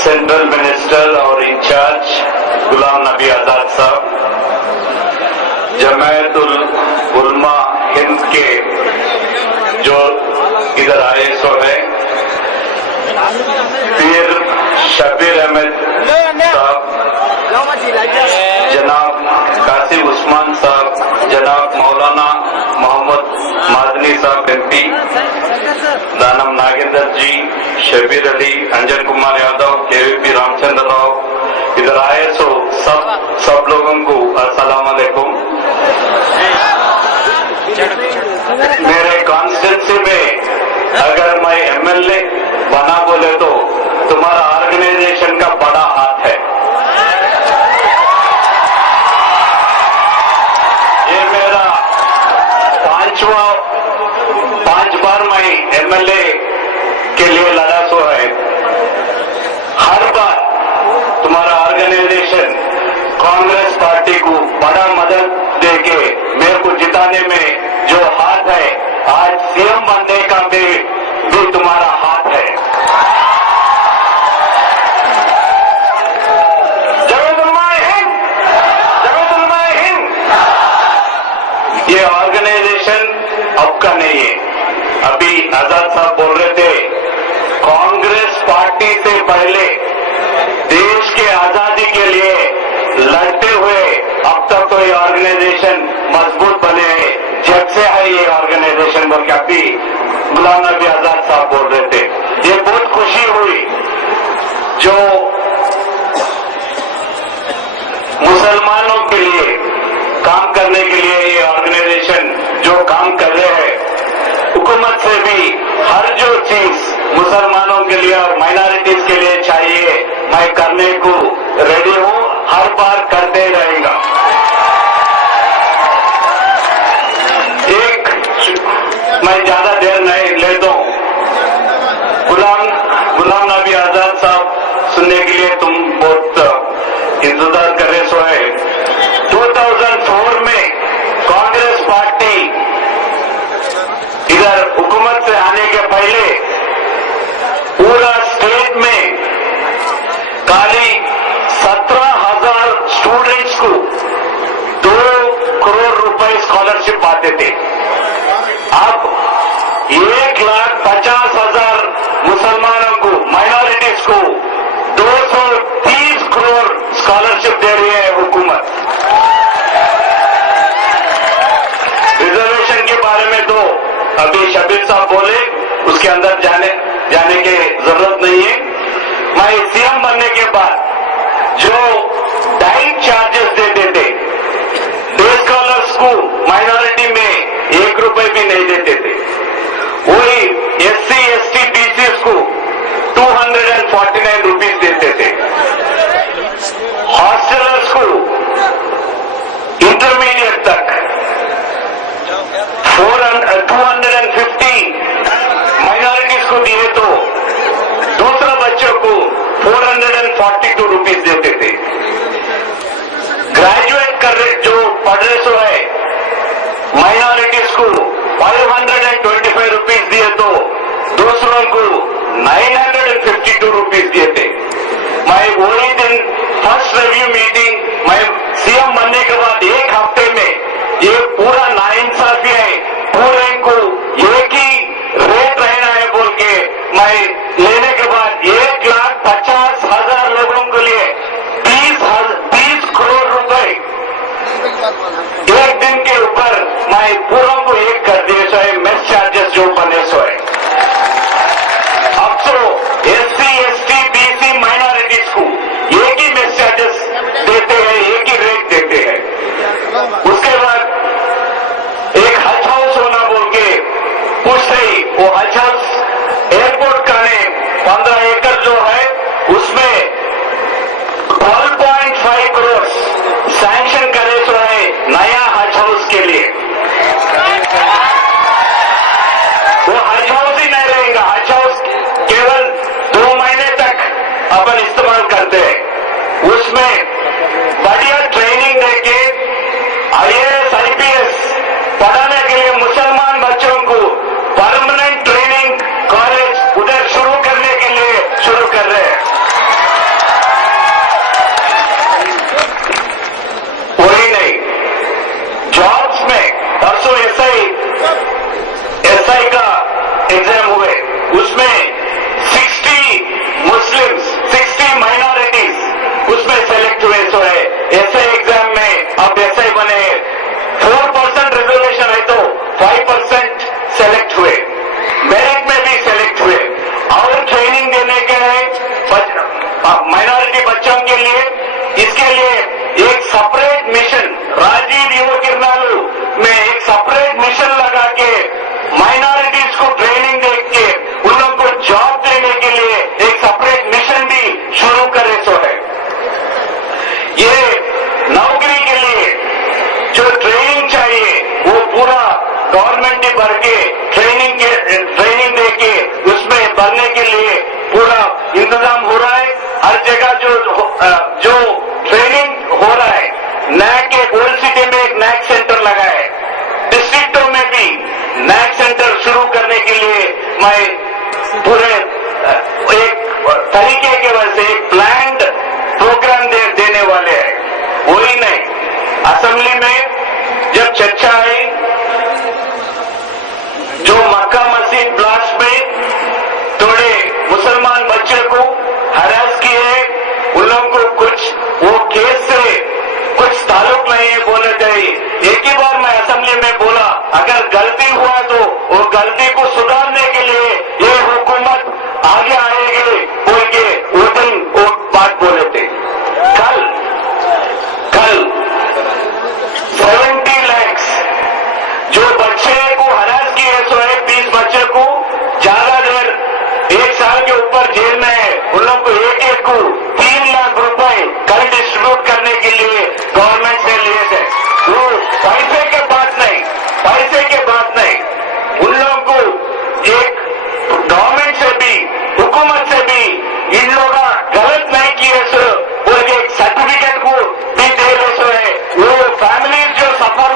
Central minister और in charge Ghulam Nabi Azad साहब, जमायतुल उलमा हिंद के जो इधर आए सो है, पीर शबीर अहमद साहब, जनाब कासिम उस्मान साहब, जनाब मौलाना मोहम्मद मादनी साहब एमपी, दानम नागेंद्र जी, शबीर अली, अंजन कुमार यादव, केवीपी रामचंद्र राव इधर आए सो सब लोगों को अस्सलाम वालेकुम। मेरे कॉन्स्टिट्यूंसी में अगर मैं एमएलए बना बोले तो तुम्हारा ऑर्गेनाइजेशन का बड़ा हाथ है। ये मेरा 5 बार मैं एमएलए के लिए लड़ा सो है। हर बार तुम्हारा ऑर्गेनाइजेशन कांग्रेस पार्टी को बड़ा मदद देके मेरे को जिताने में जो हाथ है, आज सीएम बनने का भी तुम्हारा हाथ है। ये ऑर्गेनाइजेशन अब का नहीं है। अभी आजाद साहब बोल रहे थे, कांग्रेस पार्टी से पहले देश के आजादी के लिए लड़ते हुए अब तक तो ये ऑर्गेनाइजेशन मजबूत बने हैं। जब से है ये ऑर्गेनाइजेशन बोल के अभी गुलाम नबी आजाद साहब बोल रहे थे। ये बहुत खुशी हुई जो मुसलमानों के लिए काम करने के लिए ये ऑर्गेनाइजेशन जो काम कर रहे हैं, हुकूमत से भी हर जो चीज मुसलमानों के लिए और माइनॉरिटीज के लिए चाहिए मैं करने को रेडी हूं, हर बार करते रहेगा। एक मैं ज्यादा देर नहीं ले दूं, गुलाम नबी आजाद साहब सुनने के लिए तुम बहुत इंतजार कर रहे सो है। 2004 में कांग्रेस पार्टी इधर हुकूमत से आने के पहले पूरा स्टेट में खाली 17,000 स्टूडेंट्स को 2 करोड़ रुपए स्कॉलरशिप आते थे। अब 1,50,000 मुसलमानों को, माइनॉरिटीज को 230 करोड़ स्कॉलरशिप दे रही है हुकूमत। रिजर्वेशन के बारे में तो अभी शबीर साहब बोले, उसके अंदर जाने की जरूरत नहीं है। मैं सीएम बनने के बाद जो डाइट चार्जेस देते थे, डे स्कॉलर्स को माइनॉरिटी में 1 रुपए भी नहीं देते थे, वही एससी एसटी बीसी को 249 रुपीज देते थे। हॉस्टलर्स को इंटरमीडिएट तक 250 माइनॉरिटीज को दिए तो दूसरा बच्चों को 442 रुपीज देते थे। ग्रेजुएट कर रहे जो पढ़ रहे सो है माइनॉरिटीज को 525 रुपीज दिए तो दूसरों को 952 रुपीज दिए थे। मैं वही दिन फर्स्ट रिव्यू मीटिंग मैं सीएम बनने के बाद 1 हफ्ते में ये पूरा नाइंसाफी है, पूरे को एक ही रेट रहना है बोल के मैं लेने के बाद 1,50,000 लोगों के लिए 30 करोड़ रुपए एक दिन के ऊपर मैं पूरा को एक कर दिए सो है। मेस चार्जेस जो बने सो है, अब तो एससी एसटी बीसी माइनॉरिटीज को एक ही मेस चार्जेस देते हैं, एक ही रेट देते हैं। उसके बाद एक हज हाउस होना बोल के पूछते ही वो हज हाउस एयरपोर्ट का 15 एकड़ जो है उसमें 12.5 करोड़ सैंक्शन करे तो है नया हज हाउस के लिए। वो हज हाउस ही नहीं रहेगा, हज हाउस केवल 2 महीने तक अपन इस्तेमाल करते हैं। उसमें बढ़िया ट्रेनिंग देके IAS IPS पढ़ाने के लिए मुसलमान बच्चों को परमानेंट ट्रेनिंग कॉलेज उधर शुरू करने के लिए शुरू कर रहे हैं। उसमें सेलेक्ट हुए सो है। एसआई एग्जाम में अब एसआई बने, 4% रिजर्वेशन है तो 5% सेलेक्ट हुए, मेरिट में भी सेलेक्ट हुए। और ट्रेनिंग देने के है माइनॉरिटी बच्चों के लिए, इसके लिए एक सेपरेट मिशन राजीव युवा किरणालू में एक सेपरेट मिशन लगा के माइनॉरिटीज को ट्रेनिंग दे के उन लोगों को जॉब देने के लिए एक सेपरेट मिशन भी शुरू करे सो है। ये नौकरी के लिए जो ट्रेनिंग चाहिए वो पूरा गवर्नमेंट ही भर के ट्रेनिंग दे के उसमें भरने के लिए पूरा इंतजाम हो रहा है। हर जगह जो ट्रेनिंग हो रहा है, नैक के ओल्ड सिटी में एक नैक सेंटर लगा है, डिस्ट्रिक्टों में भी नैक सेंटर शुरू करने के लिए मैं पूरे एक तरीके के वजह से एक प्लान्ड प्रोग्राम देने वाले हैं। वही नहीं, असेंबली में जब चर्चा आई, जो मक्का मस्जिद ब्लास्ट में थोड़े मुसलमान बच्चे को हरास किए, उन लोगों को कुछ वो केस से कुछ ताल्लुक नहीं है बोले थे। एक ही बार मैं असेंबली में बोला, अगर गलती हुआ तो वो गलती को सुधारने के लिए ये हुकूमत आगे आएगी बोल के वो दिन वो बात बोले थे। कल 70 लाख जो बच्चे को हरास किए, 120 बच्चे को ज्यादा देर 1 साल के ऊपर जेल में है, उन लोगों को एक को 3 लाख रुपए कल डिस्ट्रीब्यूट करने के लिए गवर्नमेंट से लिए थे। वो पैसे के बात नहीं, उन लोगों को एक गवर्नमेंट से भी हुकूमत से भी इन लोग गलत नहीं किए सो बोल के एक सर्टिफिकेट को भी दे रहे सो है। वो फैमिलीज जो सफर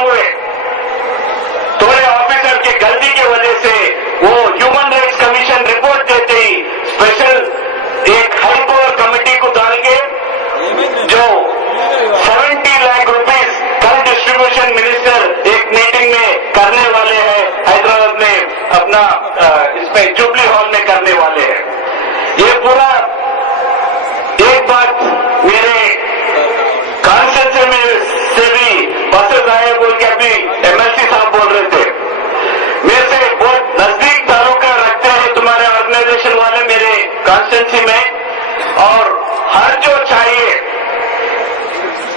हुए थोड़े ऑफिसर की गलती की वजह से वो ह्यूमन राइट्स कमीशन रिपोर्ट देते ही स्पेशल एक हाई पावर कमेटी को डाल के जो 70 लाख रुपीस कल डिस्ट्रीब्यूशन मिनिस्टर एक मीटिंग में करने वाले हैं, हैदराबाद में अपना इसमें जुबली हॉल में करने वाले हैं। ये पूरा एक बात मेरे कॉन्स्टिट्यूंसी में से भी बसेस आए बोल के अभी एमएलसी साहब बोल रहे थे, मेरे से बहुत नजदीक ताल्लुका रखते हैं तुम्हारे ऑर्गेनाइजेशन वाले मेरे कॉन्स्टिट्यूंसी में, और हर जो चाहिए,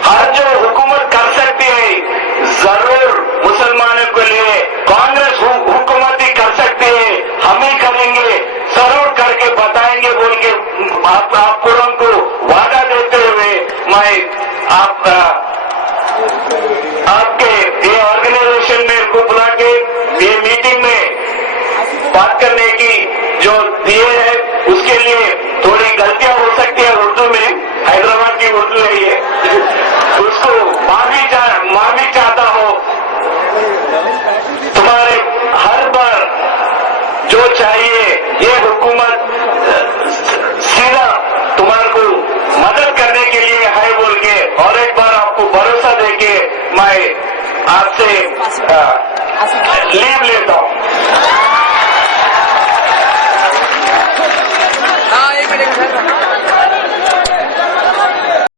हर जो हुकूमत कर सकती है, जरूर मुसलमानों के लिए कांग्रेस हुकूमत ही कर सकती है, हम ही करेंगे, जरूर करके बताएंगे बोल के आप पूरम को वादा देते हुए मैं आपके ये ऑर्गेनाइजेशन में को बुला के ये मीटिंग में बात करने की जो दिए है उसके लिए थोड़ी गलतियां हो सकती है उर्दू में, हैदराबाद की उर्दू है ये, उसको माफी चाहता हो। तुम्हारे हर बार जो चाहिए ये हुकूमत सीधा तुम्हारे को मदद करने के लिए है बोल के, और एक बार आपको भरोसा देके मैं आपसे लीव लेता हूं। एक मिनट